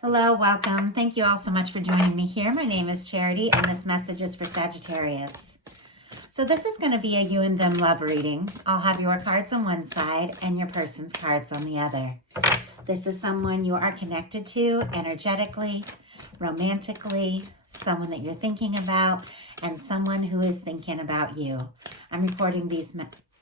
Hello, welcome. Thank you all so much for joining me here. My name is Charity, and this message is for Sagittarius. So this is going to be a you and them love reading. I'll have your cards on one side and your person's cards on the other. This is someone you are connected to energetically, romantically, someone that you're thinking about, and someone who is thinking about you. I'm recording these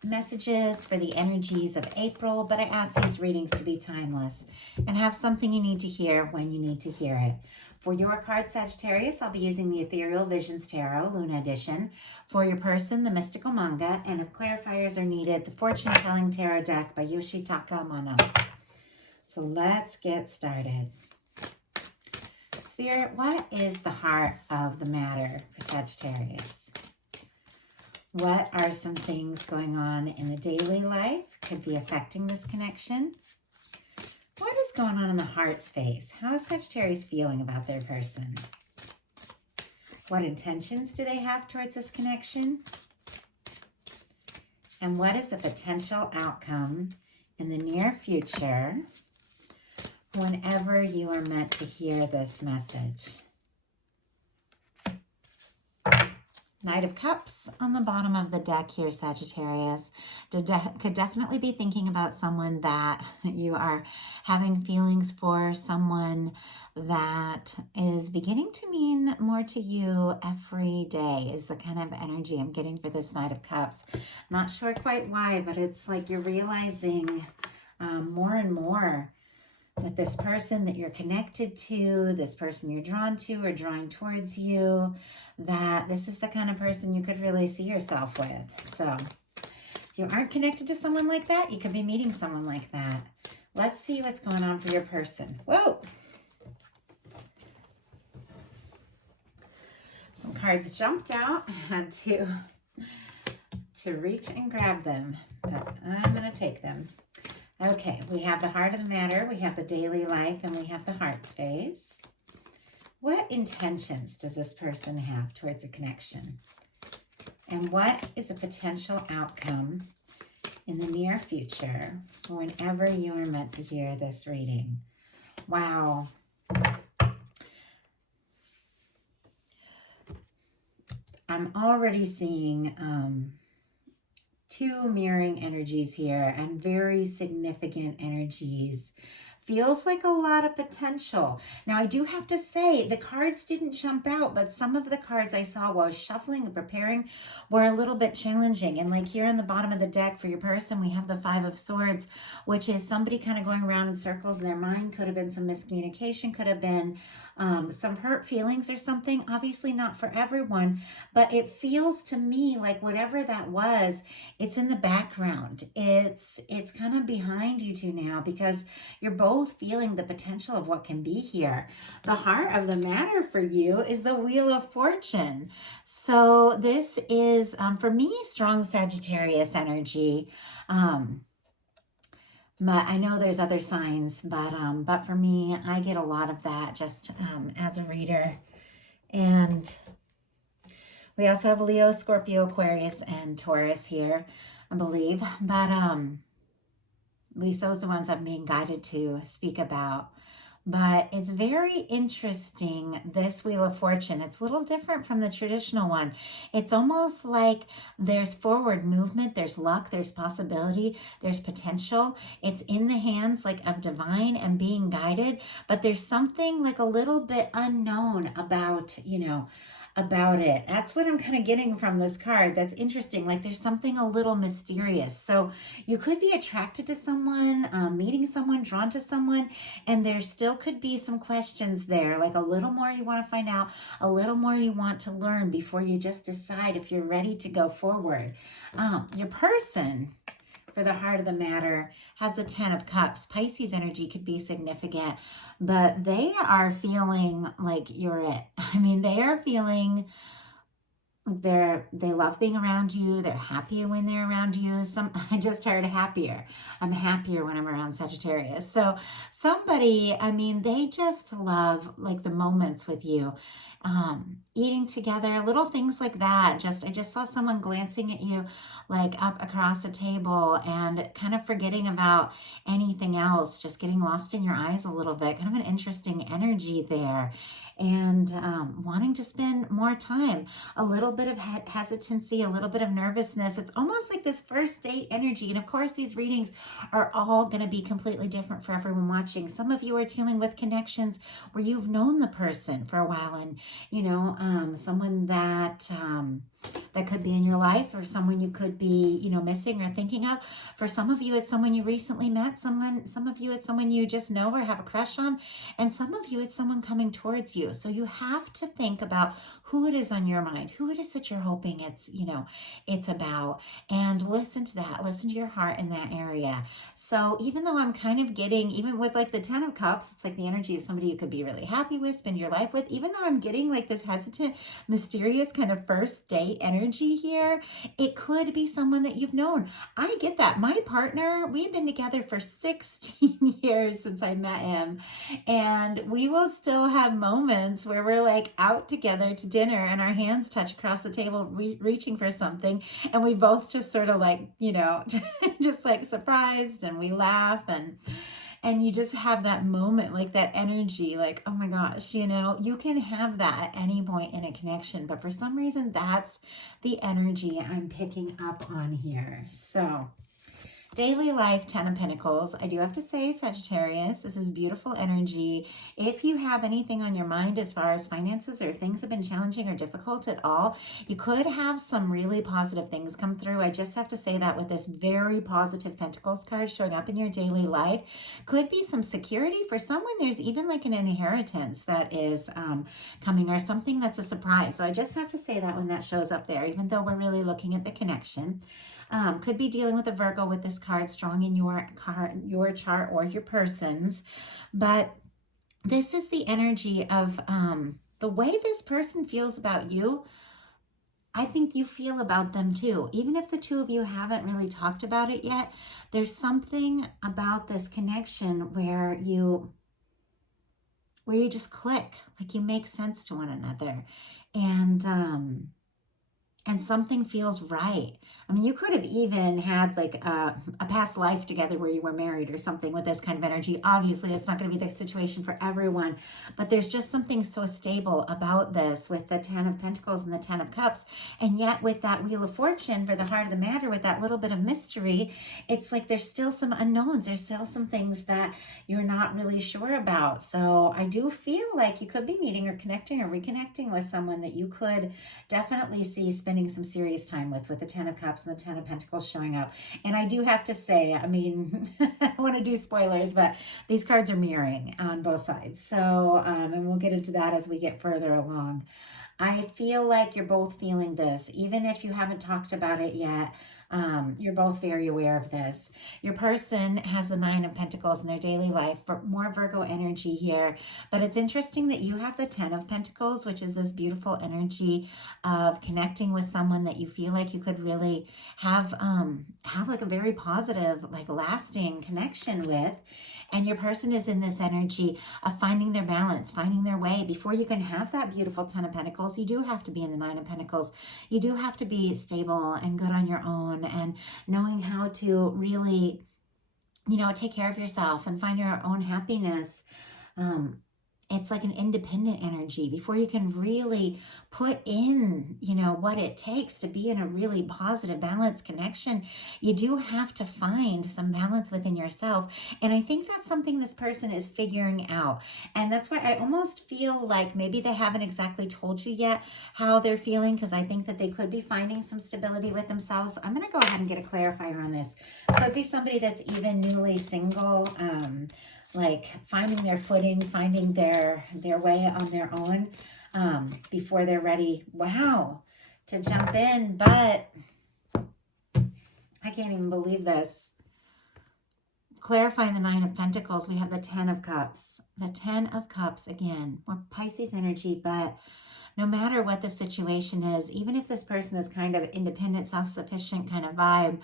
messages for the energies of April, but I ask these readings to be timeless and have something you need to hear when you need to hear it. For your card, Sagittarius, I'll be using the Ethereal Visions Tarot, Luna Edition. For your person, the Mystical Manga. And if clarifiers are needed, the Fortune Telling Tarot deck by Yoshitaka Amano. So let's get started. Spirit, what is the heart of the matter for Sagittarius? What are some things going on in the daily life could be affecting this connection? What is going on in the heart space? How is Sagittarius feeling about their person? What intentions do they have towards this connection? And what is a potential outcome in the near future whenever you are meant to hear this message? Knight of Cups on the bottom of the deck here, Sagittarius. Could definitely be thinking about someone that you are having feelings for, someone that is beginning to mean more to you every day is the kind of energy I'm getting for this Knight of Cups. Not sure quite why, but it's like you're realizing more and more with this person that you're connected to, this person you're drawn to or drawing towards you, that this is the kind of person you could really see yourself with. So if you aren't connected to someone like that, you could be meeting someone like that. Let's see what's going on for your person. Whoa! Some cards jumped out. I had to reach and grab them, but I'm going to take them. Okay, we have the heart of the matter, we have the daily life, and we have the heart space. What intentions does this person have towards a connection? And what is a potential outcome in the near future whenever you are meant to hear this reading? Wow. I'm already seeing two mirroring energies here and very significant energies. Feels like a lot of potential. Now, I do have to say, the cards didn't jump out, but some of the cards I saw while I was shuffling and preparing were a little bit challenging. And like here on the bottom of the deck for your person, we have the Five of Swords, which is somebody kind of going around in circles in their mind. Could have been some miscommunication, could have been some hurt feelings or something. Obviously not for everyone, but it feels to me like whatever that was, it's in the background. It's kind of behind you two now because you're both feeling the potential of what can be here. The heart of the matter for you is the Wheel of Fortune. So this is, for me, strong Sagittarius energy. But I know there's other signs, but for me, I get a lot of that just as a reader. And we also have Leo, Scorpio, Aquarius, and Taurus here, I believe. But at least those are the ones I'm being guided to speak about. But it's very interesting, this Wheel of Fortune. It's a little different from the traditional one. It's almost like there's forward movement, there's luck, there's possibility, there's potential. It's in the hands like of divine and being guided, but there's something like a little bit unknown about, about it. That's what I'm kind of getting from this card. That's interesting. Like there's something a little mysterious. So you could be attracted to someone, meeting someone, drawn to someone, and there still could be some questions there. Like a little more you want to find out, a little more you want to learn before you just decide if you're ready to go forward. Your person, for the heart of the matter, has the Ten of Cups. Pisces energy could be significant, but they are feeling like you're it. I mean, they are feeling they love being around you. They're happy when they're around you. I just heard happier. I'm happier when I'm around Sagittarius. So somebody, I mean, they just love like the moments with you. Eating together, little things like that. I just saw someone glancing at you like up across a table and kind of forgetting about anything else, just getting lost in your eyes a little bit. Kind of an interesting energy there. And wanting to spend more time, a little bit of hesitancy, a little bit of nervousness. It's almost like this first date energy. And of course, these readings are all going to be completely different for everyone watching. Some of you are dealing with connections where you've known the person for a while, and someone that that could be in your life, or someone you could be, missing or thinking of. For some of you, it's someone you recently met. Some of you, it's someone you just know or have a crush on. And some of you, it's someone coming towards you. So you have to think about who it is on your mind, who it is that you're hoping it's about, and listen to that. Listen to your heart in that area. So even though I'm kind of getting, even with like the 10 of Cups, it's like the energy of somebody you could be really happy with, spend your life with. Even though I'm getting like this hesitant, mysterious kind of first date energy here, it could be someone that you've known. I get that. My partner, we've been together for 16 years since I met him, and we will still have moments where we're like out together to dinner and our hands touch across the table reaching for something, and we both just sort of like just like surprised, and we laugh, and you just have that moment, like that energy, like, oh my gosh, you can have that at any point in a connection. But for some reason, that's the energy I'm picking up on here. So daily life, 10 of Pentacles. I do have to say, Sagittarius, this is beautiful energy. If you have anything on your mind as far as finances, or things have been challenging or difficult at all, you could have some really positive things come through. I just have to say that with this very positive Pentacles card showing up in your daily life. Could be some security. For someone, there's even like an inheritance that is coming, or something that's a surprise. So I just have to say that when that shows up there, even though we're really looking at the connection. Could be dealing with a Virgo with this card strong in your chart or your person's. But this is the energy of the way this person feels about you. I think you feel about them too. Even if the two of you haven't really talked about it yet, there's something about this connection where you just click, like you make sense to one another. And something feels right. I mean, you could have even had like a past life together where you were married or something with this kind of energy. Obviously, it's not going to be the situation for everyone, but there's just something so stable about this with the 10 of Pentacles and the 10 of Cups. And yet with that Wheel of Fortune for the heart of the matter, with that little bit of mystery, it's like there's still some unknowns. There's still some things that you're not really sure about. So I do feel like you could be meeting or connecting or reconnecting with someone that you could definitely see spending some serious time with the 10 of Cups and the 10 of Pentacles showing up. And I do have to say, I mean, I don't want to do spoilers, but these cards are mirroring on both sides. So, and we'll get into that as we get further along. I feel like you're both feeling this, even if you haven't talked about it yet. You're both very aware of this. Your person has the 9 of Pentacles in their daily life, for more Virgo energy here. But it's interesting that you have the 10 of Pentacles, which is this beautiful energy of connecting with someone that you feel like you could really have like a very positive, like lasting connection with. And your person is in this energy of finding their balance, finding their way. Before you can have that beautiful 10 of Pentacles, you do have to be in the 9 of Pentacles. You do have to be stable and good on your own, and knowing how to really, take care of yourself and find your own happiness. It's like an independent energy before you can really put in, what it takes to be in a really positive, balanced connection. You do have to find some balance within yourself. And I think that's something this person is figuring out. And that's why I almost feel like maybe they haven't exactly told you yet how they're feeling, because I think that they could be finding some stability with themselves. I'm going to go ahead and get a clarifier on this. Could be somebody that's even newly single, like finding their footing, finding their way on their own before they're ready, to jump in. But I can't even believe this. Clarifying the 9 of Pentacles, we have the 10 of Cups. The 10 of Cups, again, more Pisces energy, but no matter what the situation is, even if this person is kind of independent, self-sufficient kind of vibe,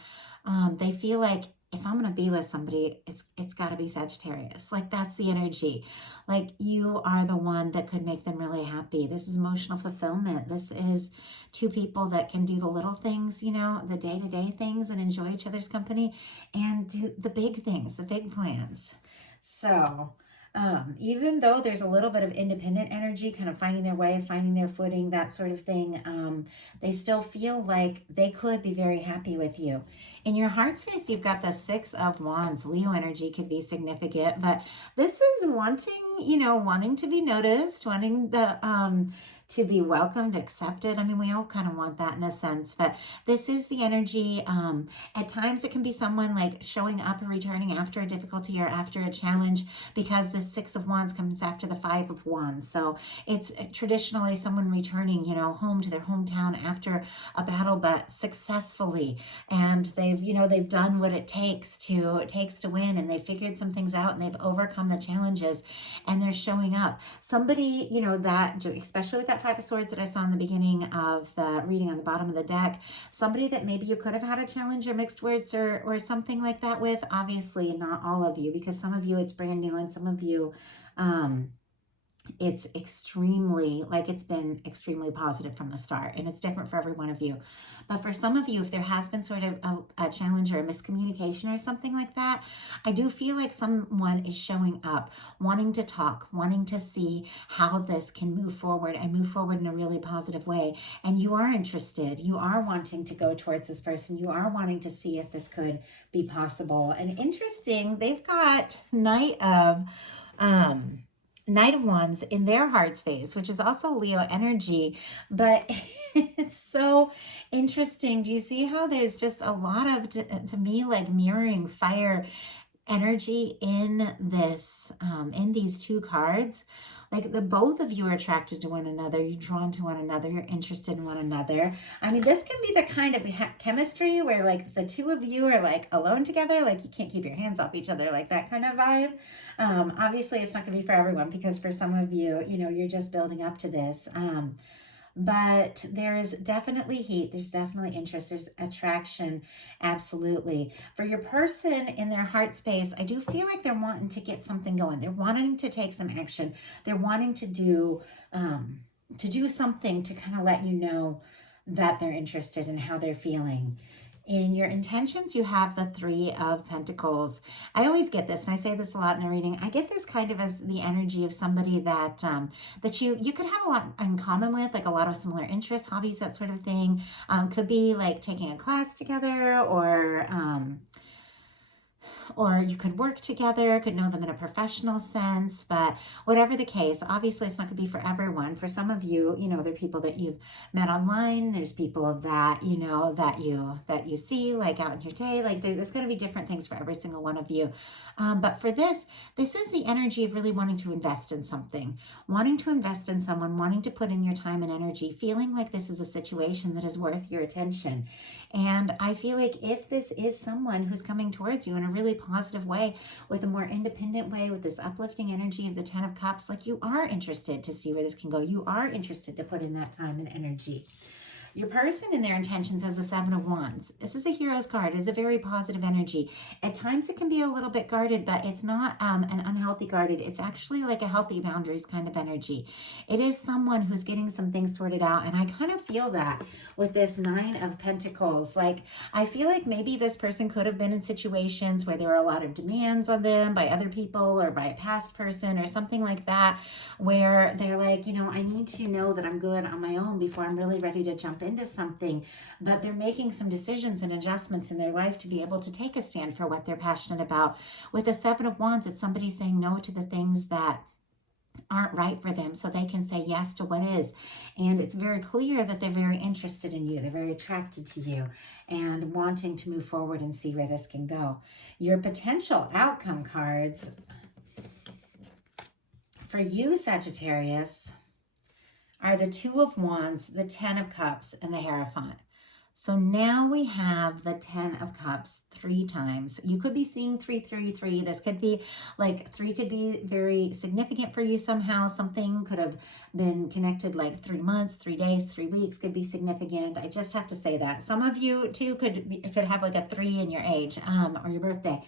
they feel like, if I'm going to be with somebody, it's got to be Sagittarius. Like, that's the energy. Like, you are the one that could make them really happy. This is emotional fulfillment. This is two people that can do the little things, you know, the day-to-day things, and enjoy each other's company, and do the big things, the big plans. So even though there's a little bit of independent energy, kind of finding their way, finding their footing, that sort of thing, they still feel like they could be very happy with you. In your heart space, you've got the Six of Wands. Leo energy could be significant, but this is wanting, you know, wanting to be noticed, wanting the to be welcomed, accepted. I mean, we all kind of want that in a sense, but this is the energy. At times it can be someone like showing up or returning after a difficulty or after a challenge, because the Six of Wands comes after the Five of Wands. So it's traditionally someone returning, you know, home to their hometown after a battle, but successfully. And they've, you know, they've done what it takes to win, and they figured some things out, and they've overcome the challenges, and they're showing up. Somebody, you know, that, especially with that Five of Swords that I saw in the beginning of the reading on the bottom of the deck, somebody that maybe you could have had a challenge or mixed words or something like that with. Obviously not all of you, because some of you it's brand new, and some of you it's extremely, like, it's been extremely positive from the start, and it's different for every one of you. But for some of you, if there has been sort of a challenge or a miscommunication or something like that, I do feel like someone is showing up, wanting to talk, wanting to see how this can move forward, and move forward in a really positive way. And you are interested, you are wanting to go towards this person, you are wanting to see if this could be possible. And interesting, they've got Knight of Wands in their heart space, which is also Leo energy, but it's so interesting. Do you see how there's just a lot of, to me, like mirroring fire energy in this, in these two cards? Like, the both of you are attracted to one another, you're drawn to one another, you're interested in one another. I mean, this can be the kind of chemistry where, like, the two of you are like alone together, like you can't keep your hands off each other, like that kind of vibe. Obviously it's not going to be for everyone, because for some of you, you know, you're just building up to this. But there's definitely heat, there's definitely interest, there's attraction, absolutely. For your person in their heart space, I do feel like they're wanting to get something going. They're wanting to take some action. They're wanting to do something to kind of let you know that they're interested in how they're feeling. In your intentions, you have the Three of Pentacles. I always get this, and I say this a lot in a reading. I get this kind of as the energy of somebody that that you could have a lot in common with, like a lot of similar interests, hobbies, that sort of thing. Could be like taking a class together, or you could work together, could know them in a professional sense. But whatever the case, obviously it's not going to be for everyone. For some of you, you know, there are people that you've met online, there's people that, you know, that you see like out in your day, like there's going to be different things for every single one of you. But for this is the energy of really wanting to invest in something, wanting to invest in someone, wanting to put in your time and energy, feeling like this is a situation that is worth your attention. And I feel like if this is someone who's coming towards you in a really positive way, with a more independent way, with this uplifting energy of the Ten of Cups, like, you are interested to see where this can go. You are interested to put in that time and energy. Your person in their intentions has a Seven of Wands. This is a Hero's card. It is a very positive energy. At times it can be a little bit guarded, but it's not an unhealthy guarded. It's actually like a healthy boundaries kind of energy. It is someone who's getting some things sorted out, and I kind of feel that with this Nine of Pentacles. Like, I feel like maybe this person could have been in situations where there are a lot of demands on them by other people or by a past person or something like that, where they're like, you know, I need to know that I'm good on my own before I'm really ready to jump into something. But they're making some decisions and adjustments in their life to be able to take a stand for what they're passionate about. With the Seven of Wands, it's somebody saying no to the things that aren't right for them, so they can say yes to what is. And it's very clear that they're very interested in you, they're very attracted to you, and wanting to move forward and see where this can go. Your potential outcome cards for you, Sagittarius, are the Two of Wands, the Ten of Cups, and the Hierophant. So now we have the 10 of Cups 3 times. You could be seeing 333. This could be like 3 could be very significant for you somehow. Something could have been connected like 3 months, 3 days, 3 weeks could be significant. I just have to say that. Some of you too could have like a 3 in your age or your birthday.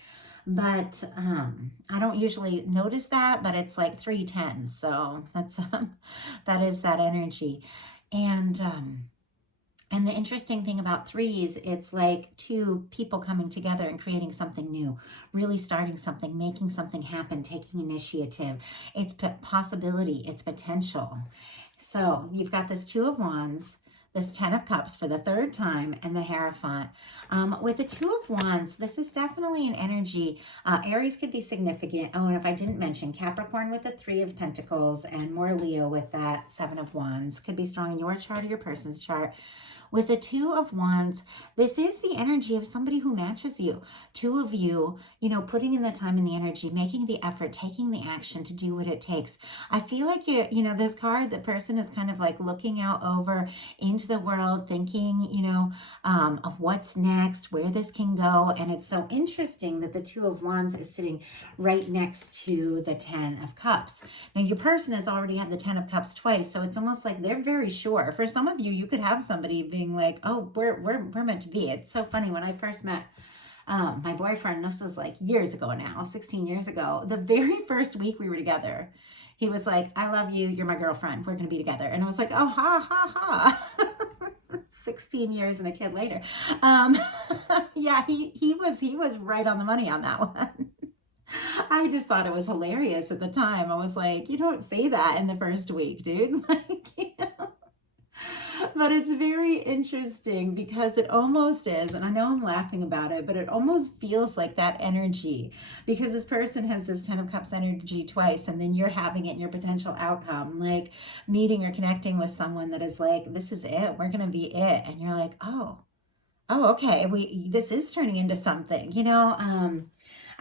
But I don't usually notice that, but it's like 3 10s. So that's that is that energy. And the interesting thing about 3s, it's like 2 people coming together and creating something new, really starting something, making something happen, taking initiative. It's possibility, it's potential. So you've got this 2 of Wands, this 10 of Cups for the 3rd time, and the Hierophant. With the 2 of Wands, this is definitely an energy. Aries could be significant. Oh, and if I didn't mention, Capricorn with the 3 of Pentacles and more Leo with that 7 of Wands could be strong in your chart or your person's chart. With the 2 of Wands, this is the energy of somebody who matches you. 2 of you, putting in the time and the energy, making the effort, taking the action to do what it takes. I feel like this card, the person is kind of like looking out over into the world, thinking, of what's next, where this can go. And it's so interesting that the 2 of Wands is sitting right next to the 10 of Cups. Now, your person has already had the 10 of Cups twice, so it's almost like they're very sure. For some of you, you could have somebody being like, oh, we're meant to be. It's so funny. When I first met my boyfriend, this was like years ago now, 16 years ago, the very first week we were together, he was like, I love you. You're my girlfriend. We're going to be together. And I was like, oh, ha, ha, ha. 16 years and a kid later. Yeah, he was right on the money on that one. I just thought it was hilarious at the time. I was like, you don't say that in the first week, dude. But it's very interesting because it almost is, and I know I'm laughing about it, but it almost feels like that energy because this person has this 10 of Cups energy twice, and then you're having it in your potential outcome, like meeting or connecting with someone that is like, this is it, we're going to be it. And you're like, oh, okay, this is turning into something,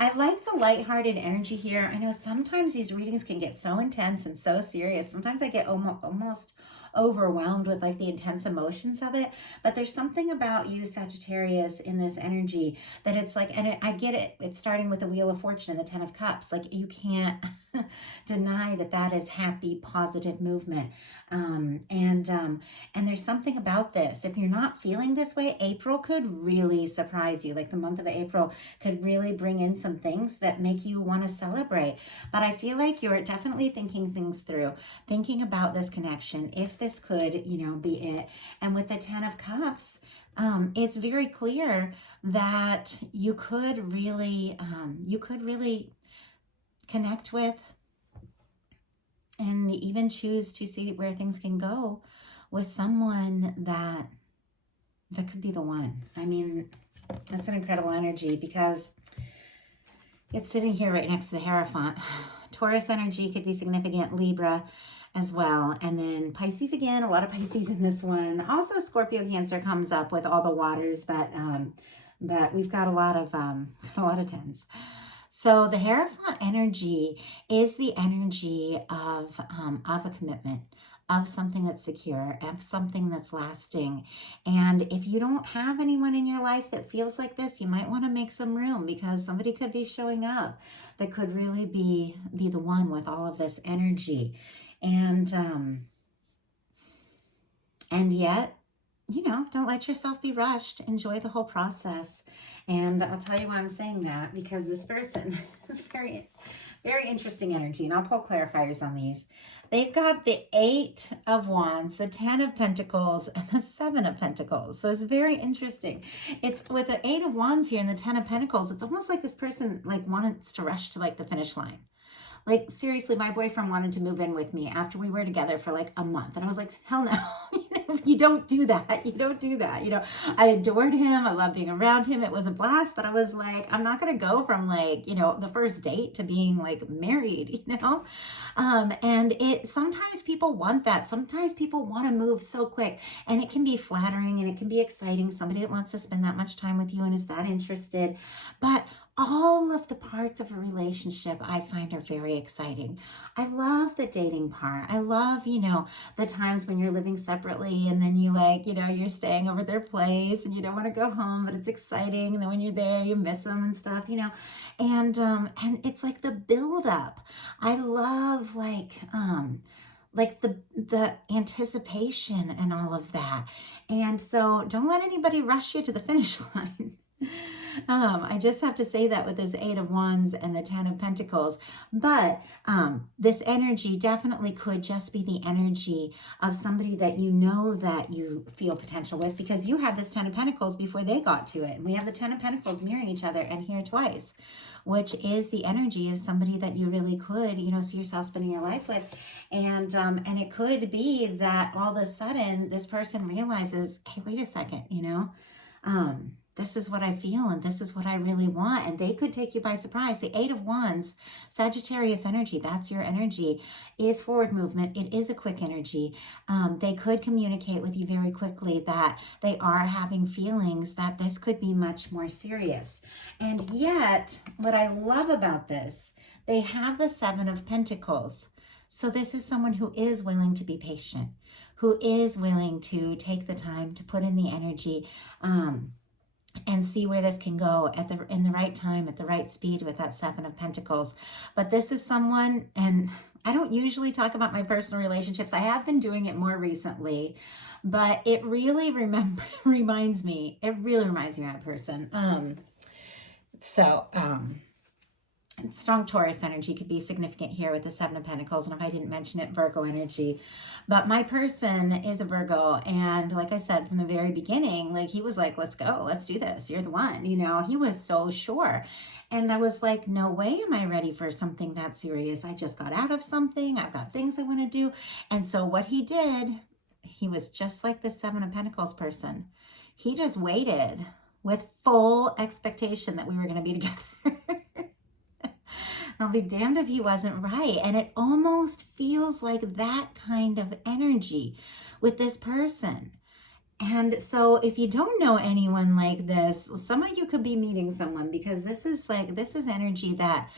I like the lighthearted energy here. I know sometimes these readings can get so intense and so serious. Sometimes I get almost overwhelmed with like the intense emotions of it. But there's something about you, Sagittarius, in this energy that it's like, and I get it. It's starting with the Wheel of Fortune and the 10 of Cups. Like you can't deny that is happy, positive movement. And there's something about this. If you're not feeling this way, April could really surprise you. Like the month of April could really bring in some things that make you want to celebrate. But I feel like you're definitely thinking things through, thinking about this connection, if this could, be it. And with the 10 of Cups, it's very clear that you could really connect with and even choose to see where things can go with someone that could be the one. I mean, that's an incredible energy because it's sitting here right next to the Hierophant. Taurus energy could be significant, Libra as well. And then Pisces again, a lot of Pisces in this one. Also Scorpio, Cancer comes up with all the waters, but we've got a lot of 10s. So the Hierophant energy is the energy of a commitment, of something that's secure, of something that's lasting. And if you don't have anyone in your life that feels like this, you might want to make some room because somebody could be showing up that could really be the one with all of this energy. And yet, don't let yourself be rushed. Enjoy the whole process. And I'll tell you why I'm saying that, because this person is very, very interesting energy. And I'll pull clarifiers on these. They've got the 8 of Wands, the 10 of Pentacles, and the 7 of Pentacles. So it's very interesting. It's with the 8 of Wands here and the 10 of Pentacles, it's almost like this person wants to rush to the finish line. Like, seriously, my boyfriend wanted to move in with me after we were together for a month. And I was like, hell no, you don't do that. You don't do that. I adored him. I loved being around him. It was a blast. But I was like, I'm not going to go from the first date to being married, and sometimes people want that. Sometimes people want to move so quick, and it can be flattering and it can be exciting. Somebody that wants to spend that much time with you and is that interested. But all of the parts of a relationship I find are very exciting. I love the dating part. I love, the times when you're living separately and then you you're staying over their place and you don't want to go home, but it's exciting. And then when you're there, you miss them and stuff, and it's like the build up. I love the anticipation and all of that. And so don't let anybody rush you to the finish line. I just have to say that with this 8 of Wands and the 10 of Pentacles. But this energy definitely could just be the energy of somebody that you know that you feel potential with, because you had this 10 of Pentacles before they got to it. And we have the 10 of Pentacles mirroring each other and here twice, which is the energy of somebody that you really could, see yourself spending your life with. And it could be that all of a sudden this person realizes, hey, wait a second, this is what I feel and this is what I really want. And they could take you by surprise. The 8 of Wands, Sagittarius energy, that's your energy, is forward movement. It is a quick energy. They could communicate with you very quickly that they are having feelings, that this could be much more serious. And yet, what I love about this, they have the 7 of Pentacles. So this is someone who is willing to be patient, who is willing to take the time to put in the energy, and see where this can go in the right time, at the right speed with that 7 of Pentacles. But this is someone, and I don't usually talk about my personal relationships. I have been doing it more recently, but it really reminds me of that person. Strong Taurus energy could be significant here with the 7 of Pentacles. And if I didn't mention it, Virgo energy. But my person is a Virgo. And like I said, from the very beginning, he was like, let's go, let's do this. You're the one, he was so sure. And I was like, no way am I ready for something that serious. I just got out of something. I've got things I want to do. And so what he did, he was just like the 7 of Pentacles person. He just waited with full expectation that we were going to be together. I'll be damned if he wasn't right. And it almost feels like that kind of energy with this person. And so if you don't know anyone like this, some of you could be meeting someone, because this is energy that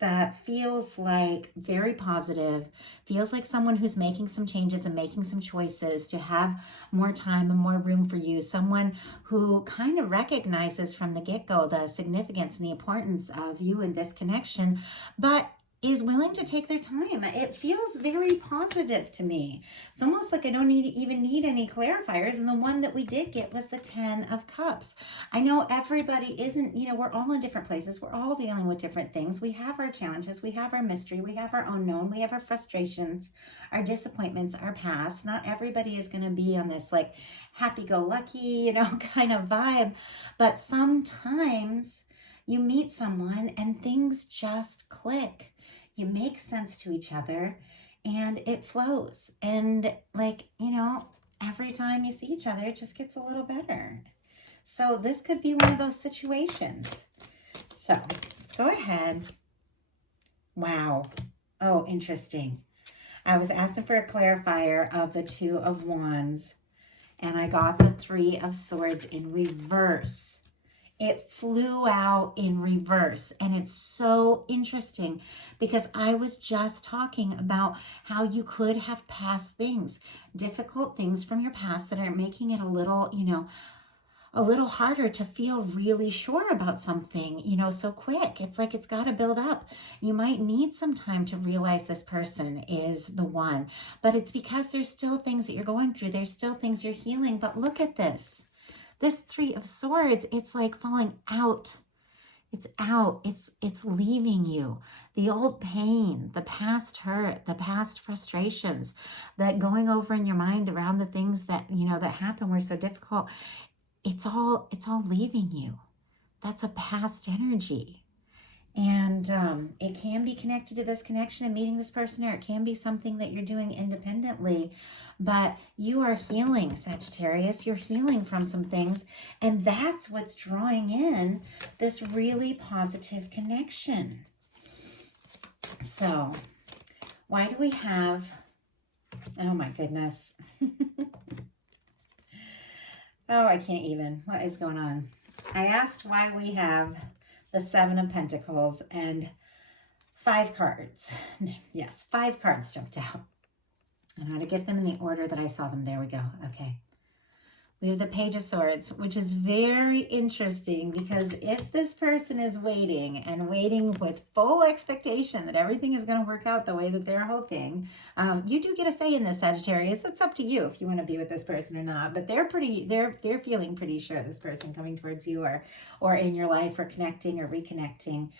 that feels like very positive, feels like someone who's making some changes and making some choices to have more time and more room for you, someone who kind of recognizes from the get-go the significance and the importance of you in this connection, but is willing to take their time. It feels very positive to me. It's almost like I don't even need any clarifiers. And the one that we did get was the 10 of Cups. I know everybody isn't, we're all in different places. We're all dealing with different things. We have our challenges. We have our mystery. We have our unknown. We have our frustrations, our disappointments, our past. Not everybody is going to be on this happy-go-lucky, kind of vibe. But sometimes you meet someone and things just click. You make sense to each other and it flows. And every time you see each other, it just gets a little better. So this could be one of those situations. So let's go ahead. Wow. Oh, interesting. I was asking for a clarifier of the 2 of Wands and I got the 3 of Swords in reverse. It flew out in reverse. And it's so interesting because I was just talking about how you could have past things, difficult things from your past that are making it a little harder to feel really sure about something, so quick. It's like it's got to build up. You might need some time to realize this person is the one, but it's because there's still things that you're going through. There's still things you're healing. But look at this. This 3 of Swords, it's like falling out. It's out. It's leaving you. The old pain, the past hurt, the past frustrations, that going over in your mind around the things that, that happened were so difficult. It's all leaving you. That's a past energy. And it can be connected to this connection and meeting this person, or it can be something that you're doing independently. But you are healing, Sagittarius. You're healing from some things. And that's what's drawing in this really positive connection. So why do we have... Oh, my goodness. Oh, I can't even. What is going on? I asked why we have the Seven of Pentacles and 5 cards. Yes, 5 cards jumped out. And how to get them in the order that I saw them. There we go. Okay. We have the Page of Swords, which is very interesting because if this person is waiting and waiting with full expectation that everything is going to work out the way that they're hoping, you do get a say in this, Sagittarius. It's up to you if you want to be with this person or not. But they're feeling pretty sure this person coming towards you or in your life or connecting or reconnecting.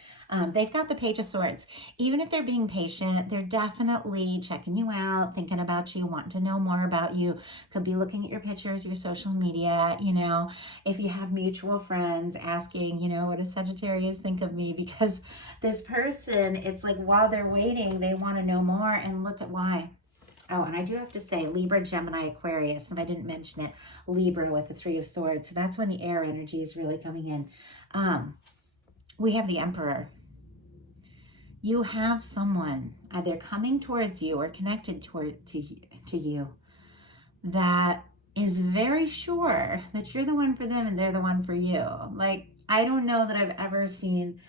They've got the Page of Swords. Even if they're being patient, they're definitely checking you out, thinking about you, wanting to know more about you. Could be looking at your pictures, your social media, you know, if you have mutual friends, asking, you know, what does Sagittarius think of me? Because this person, it's like while they're waiting, they want to know more, and look at why. Oh, and I do have to say Libra, Gemini, Aquarius. If I didn't mention it, Libra with the 3 of Swords. So that's when the air energy is really coming in. We have the Emperor. You have someone either coming towards you or connected to you that is very sure that you're the one for them and they're the one for you. Like, I don't know that I've ever seen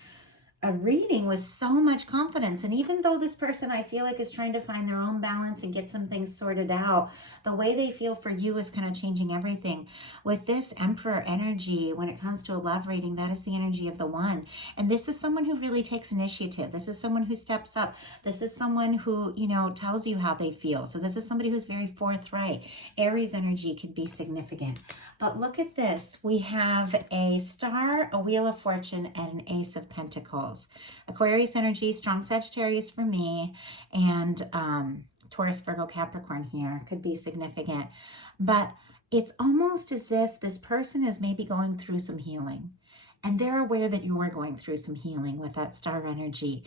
a reading with so much confidence. And even though this person, I feel like, is trying to find their own balance and get some things sorted out, the way they feel for you is kind of changing everything. With this Emperor energy, when it comes to a love reading, that is the energy of the one. And this is someone who really takes initiative. This is someone who steps up. This is someone who, you know, tells you how they feel. So this is somebody who's very forthright. Aries energy could be significant. But look at this. We have a Star, a Wheel of Fortune, and an Ace of Pentacles. Aquarius energy, strong Sagittarius for me, and Taurus, Virgo, Capricorn here could be significant. But it's almost as if this person is maybe going through some healing. And they're aware that you are going through some healing with that star energy.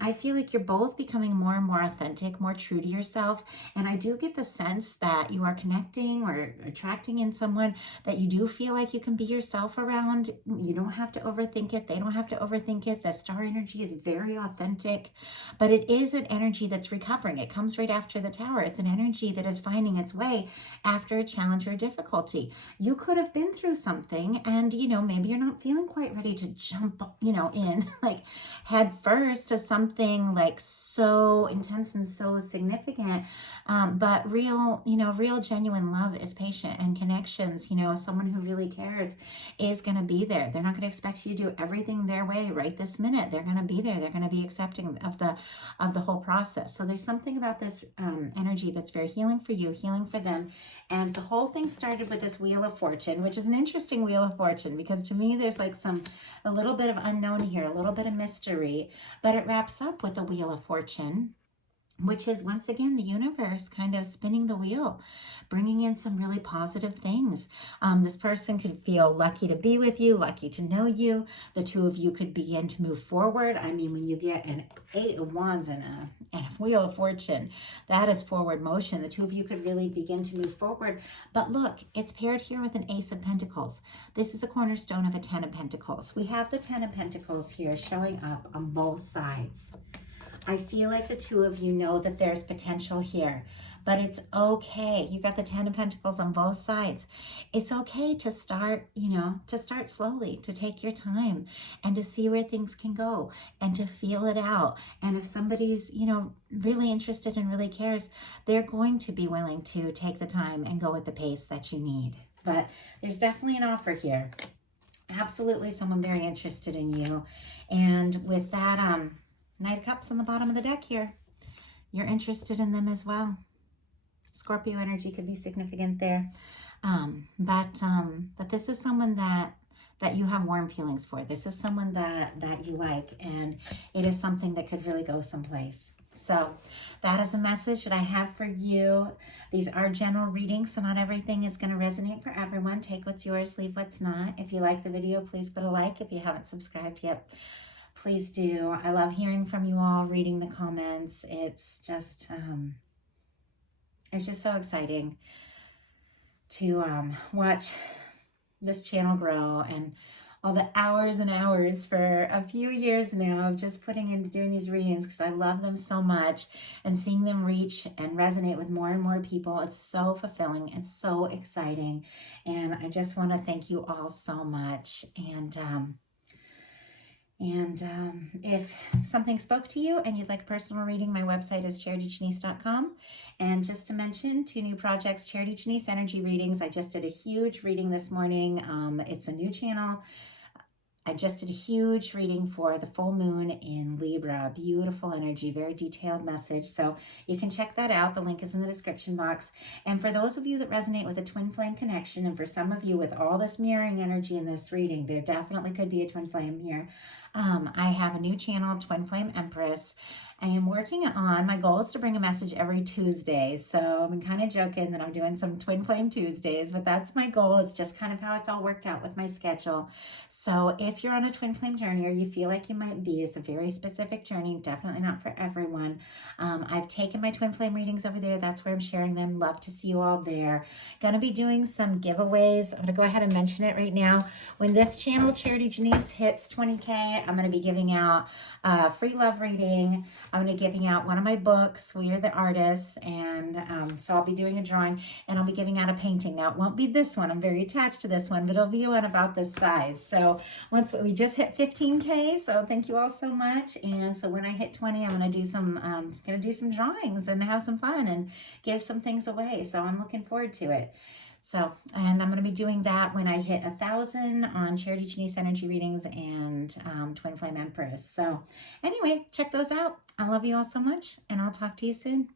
I feel like you're both becoming more and more authentic, more true to yourself. And I do get the sense that you are connecting or attracting in someone that you do feel like you can be yourself around. You don't have to overthink it. They don't have to overthink it. The star energy is very authentic, but it is an energy that's recovering. It comes right after the Tower. It's an energy that is finding its way after a challenge or a difficulty. You could have been through something and, you know, maybe you're not feeling quite ready to jump, you know, in like head first to something like so intense and so significant. But real, you know, real genuine love is patient, and connections, you know, someone who really cares is going to be there. They're not going to expect you to do everything their way right this minute. They're going to be there. They're going to be accepting of the whole process. So there's something about this energy that's very healing for you, healing for them. And the whole thing started with this Wheel of Fortune, which is an interesting Wheel of Fortune because to me there's like a little bit of unknown here, a little bit of mystery, but it wraps up with the Wheel of Fortune, which is once again the universe kind of spinning the wheel, bringing in some really positive things. This person could feel lucky to be with you, lucky to know you. The two of you could begin to move forward. I mean, when you get an 8 of Wands and a Wheel of Fortune, that is forward motion. The two of you could really begin to move forward. But look, it's paired here with an Ace of Pentacles. This is a cornerstone of a 10 of Pentacles. We have the 10 of Pentacles here showing up on both sides. I feel like the two of you know that there's potential here, but it's okay. You got the 10 of Pentacles on both sides. It's okay to start, you know, to start slowly, to take your time and to see where things can go and to feel it out. And if somebody's, you know, really interested and really cares, they're going to be willing to take the time and go at the pace that you need. But there's definitely an offer here. Absolutely someone very interested in you. And with that, Knight of Cups on the bottom of the deck here. You're interested in them as well. Scorpio energy could be significant there. But this is someone that you have warm feelings for. This is someone that you like, and it is something that could really go someplace. So that is a message that I have for you. These are general readings, so not everything is going to resonate for everyone. Take what's yours, leave what's not. If you like the video, please put a like. If you haven't subscribed yet, please do. I love hearing from you all, reading the comments. It's just so exciting to watch this channel grow and all the hours and hours for a few years now of just putting into doing these readings, because I love them so much, and seeing them reach and resonate with more and more people. It's so fulfilling. It's so exciting. And I just want to thank you all so much. And if something spoke to you and you'd like a personal reading, my website is charityjanice.com. And just to mention, 2 new projects, Charity Janice Energy Readings. I just did a huge reading this morning. It's a new channel. I just did a huge reading for the full moon in Libra. Beautiful energy, very detailed message. So you can check that out. The link is in the description box. And for those of you that resonate with a twin flame connection, and for some of you with all this mirroring energy in this reading, there definitely could be a twin flame here. I have a new channel, Twin Flame Empress. I am working on, my goal is to bring a message every Tuesday. So I'm kind of joking that I'm doing some Twin Flame Tuesdays, but that's my goal. It's just kind of how it's all worked out with my schedule. So if you're on a twin flame journey, or you feel like you might be, it's a very specific journey, definitely not for everyone. I've taken my twin flame readings over there. That's where I'm sharing them. Love to see you all there. Gonna be doing some giveaways. I'm gonna go ahead and mention it right now. When this channel, Charity Janice, hits 20K, I'm gonna be giving out a free love reading. I'm going to be giving out one of my books, We Are the Artists, and so I'll be doing a drawing, and I'll be giving out a painting. Now, it won't be this one. I'm very attached to this one, but it'll be one about this size. So once we just hit 15K, so thank you all so much. And so when I hit 20, I'm going to do some drawings and have some fun and give some things away. So I'm looking forward to it. So, and I'm going to be doing that when I hit 1,000 on Charity Janice Energy Readings and Twin Flame Empress. So anyway, check those out. I love you all so much, and I'll talk to you soon.